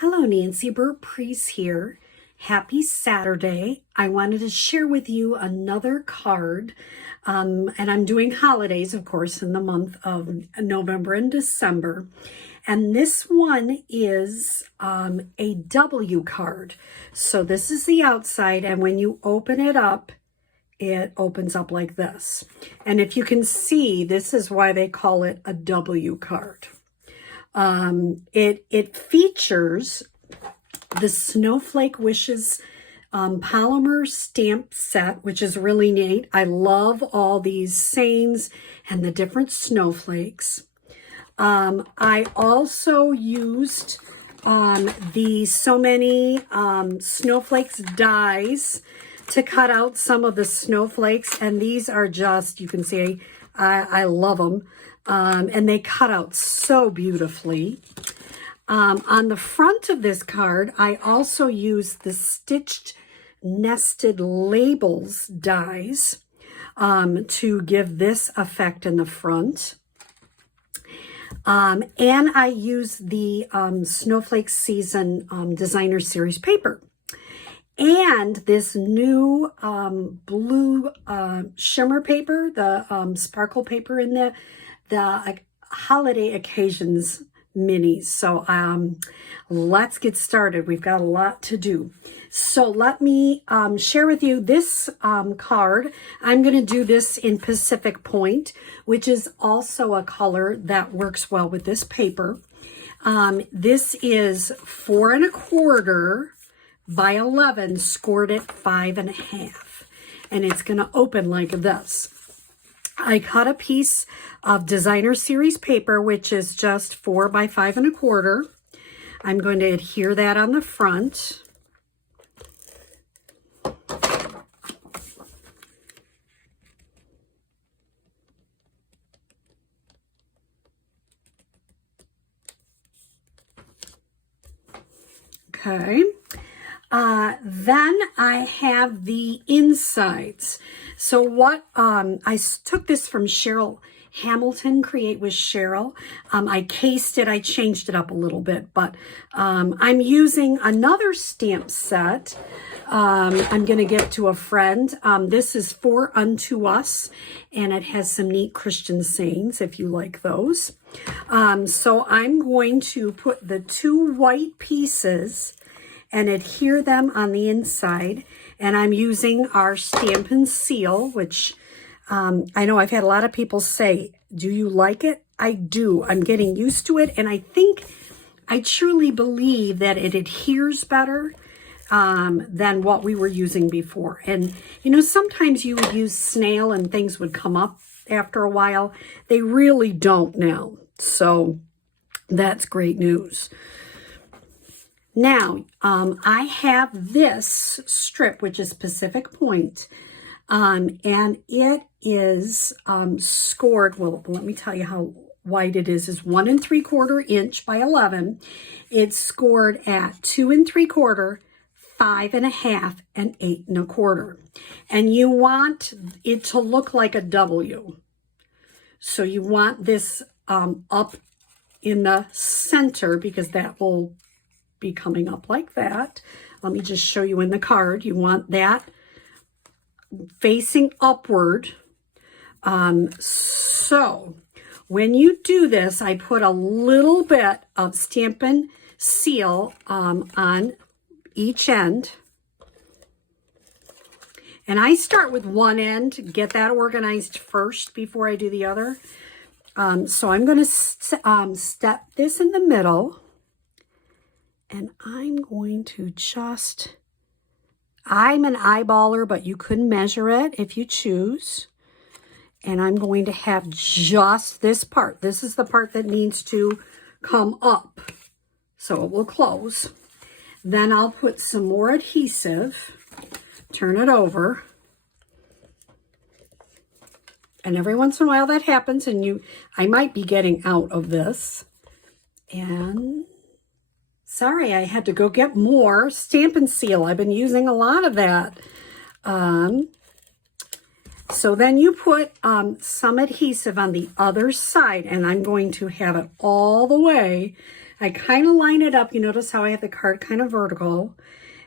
Hello, Nancy. Burt-Preece here. Happy Saturday. I wanted to share with you another card. And I'm doing holidays, of course, in the month of November and December. And this one is a W card. So this is the outside, and when you open it up, it opens up like this. And if you can see, this is why they call it a W card. It features the Snowflake Wishes polymer stamp set, which is really neat. I love all these sayings and the different snowflakes. I also used the So Many Snowflakes dies to cut out some of the snowflakes, and these are just, you can see, I love them. And they cut out so beautifully. On the front of this card, I also used the Stitched Nested Labels dies to give this effect in the front. And I used the Snowflake Season Designer Series paper. And this new blue shimmer paper, the sparkle paper in the holiday occasions minis. So let's get started. We've got a lot to do. So let me share with you this card. I'm going to do this in Pacific Point, which is also a color that works well with this paper. This is 4 1/4 by 11, scored at 5 1/2, and it's going to open like this. I cut a piece of Designer Series paper, which is just 4 by 5 1/4. I'm going to adhere that on the front. Okay. Then I have the insides. So what, I took this from Cheryl Hamilton, Create with Cheryl. I cased it, I changed it up a little bit, but I'm using another stamp set. I'm going to give to a friend. This is For Unto Us, and it has some neat Christian sayings if you like those. So I'm going to put the 2 white pieces and adhere them on the inside. And I'm using our Stamp and Seal, which I know I've had a lot of people say, do you like it? I do. I'm getting used to it. And I truly believe that it adheres better than what we were using before. And, you know, sometimes you would use snail and things would come up after a while. They really don't now. So that's great news. Now, I have this strip, which is Pacific Point, and it is scored, well, let me tell you how wide it is 1 3/4 inch by 11. It's scored at 2 3/4, 5 1/2, and 8 1/4. And you want it to look like a W. So you want this up in the center, because that will be coming up like that. Let me just show you in the card. You want that facing upward. So when you do this, I put a little bit of Stamp and Seal on each end. And I start with one end, get that organized first before I do the other. So I'm going to step this in the middle. And I'm going to just, I'm an eyeballer, but you could measure it if you choose. And I'm going to have just this part. This is the part that needs to come up, so it will close. Then I'll put some more adhesive, turn it over. And every once in a while that happens, and I might be getting out of this. And sorry, I had to go get more Stamp and Seal. I've been using a lot of that. So then you put some adhesive on the other side, and I'm going to have it all the way I kind of line it up. You notice how I have the card kind of vertical,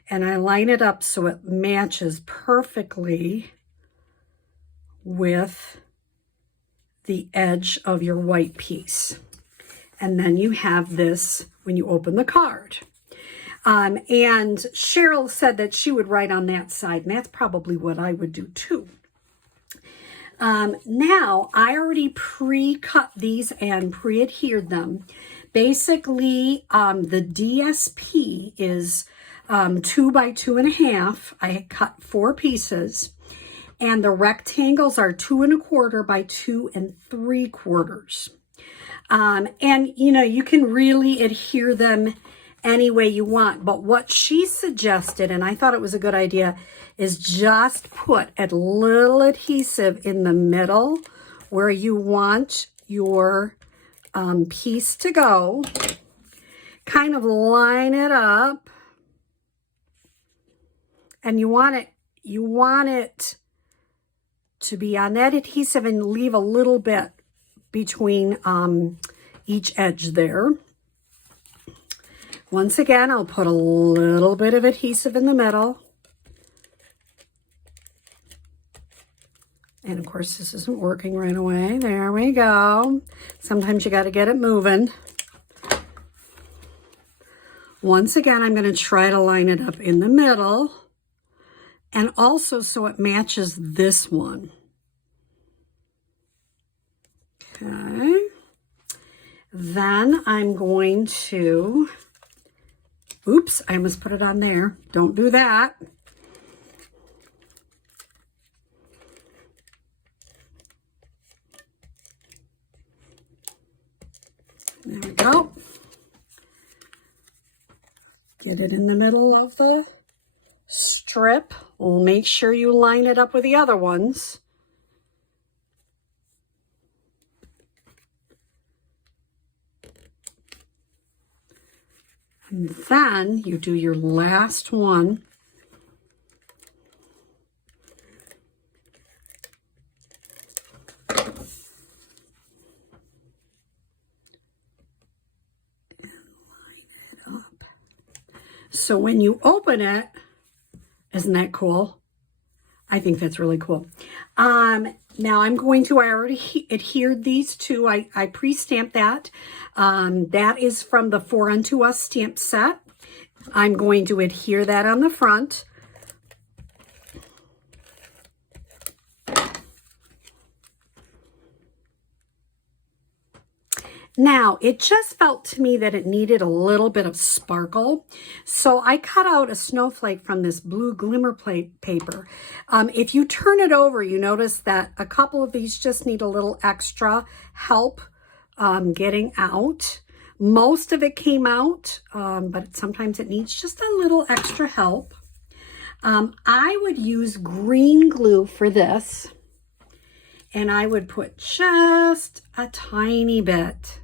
and I line it up so it matches perfectly with the edge of your white piece. And then you have this when you open the card. And Cheryl said that she would write on that side, and that's probably what I would do too. Now, I already pre-cut these and pre-adhered them. Basically, the DSP is 2 by 2.5. I cut 4 pieces. And the rectangles are 2 1/4 by 2 3/4. And you know, you can really adhere them any way you want. But what she suggested, and I thought it was a good idea, is just put a little adhesive in the middle where you want your piece to go. Kind of line it up. And you want it to be on that adhesive and leave a little bit between each edge there. Once again, I'll put a little bit of adhesive in the middle. And of course, this isn't working right away. There we go. Sometimes you got to get it moving. Once again, I'm going to try to line it up in the middle. And also so it matches this one. Okay. Then I'm going to, oops, I almost put it on there. Don't do that. There we go. Get it in the middle of the strip. We'll make sure you line it up with the other ones. And then you do your last one. And line it up. So when you open it, isn't that cool? I think that's really cool. Now I'm going to, I already adhered these two. I pre-stamped that. That is from the 4 Unto Us stamp set. I'm going to adhere that on the front. Now, it just felt to me that it needed a little bit of sparkle. So I cut out a snowflake from this blue glimmer plate paper. If you turn it over, you notice that a couple of these just need a little extra help getting out. Most of it came out, but sometimes it needs just a little extra help. I would use green glue for this. And I would put just a tiny bit.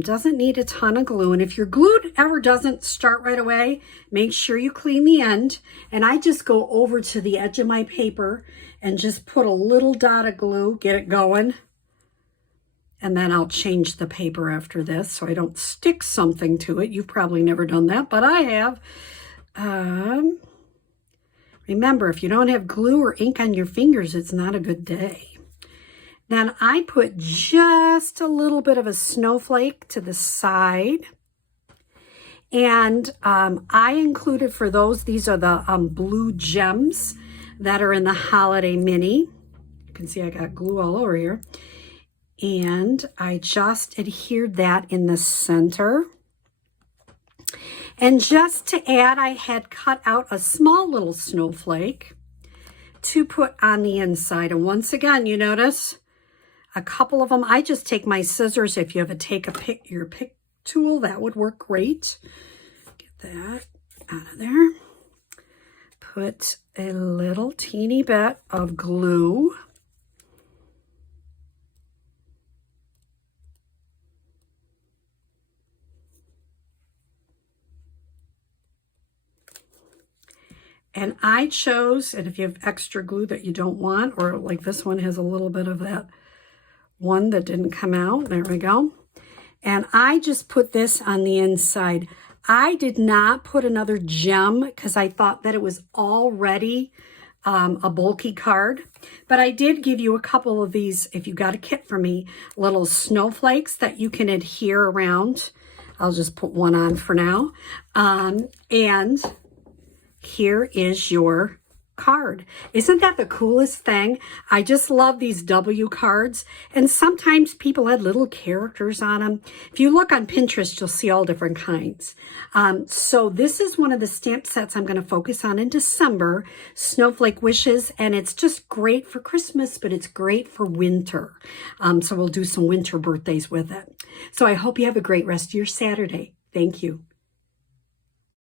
Doesn't need a ton of glue. And if your glue ever doesn't start right away, make sure you clean the end. And I just go over to the edge of my paper and just put a little dot of glue, get it going. And then I'll change the paper after this so I don't stick something to it. You've probably never done that, but I have. Remember, if you don't have glue or ink on your fingers, it's not a good day. Then I put just a little bit of a snowflake to the side. And I included for those, these are the blue gems that are in the Holiday Mini. You can see I got glue all over here. And I just adhered that in the center. And just to add, I had cut out a small little snowflake to put on the inside. And once again, you notice a couple of them. I just take my scissors. If you have your pick tool, that would work great. Get that out of there. Put a little teeny bit of glue. And I chose, and if you have extra glue that you don't want, or like this one has a little bit of that one that didn't come out, there we go. And I just put this on the inside. I did not put another gem because I thought that it was already a bulky card. But I did give you a couple of these, if you got a kit from me, little snowflakes that you can adhere around. I'll just put one on for now. And here is your card. Isn't that the coolest thing? I just love these W cards, and sometimes people add little characters on them. If you look on Pinterest, you'll see all different kinds. So this is one of the stamp sets I'm going to focus on in December, Snowflake Wishes, and it's just great for Christmas, but it's great for winter. So we'll do some winter birthdays with it. So I hope you have a great rest of your Saturday. Thank you.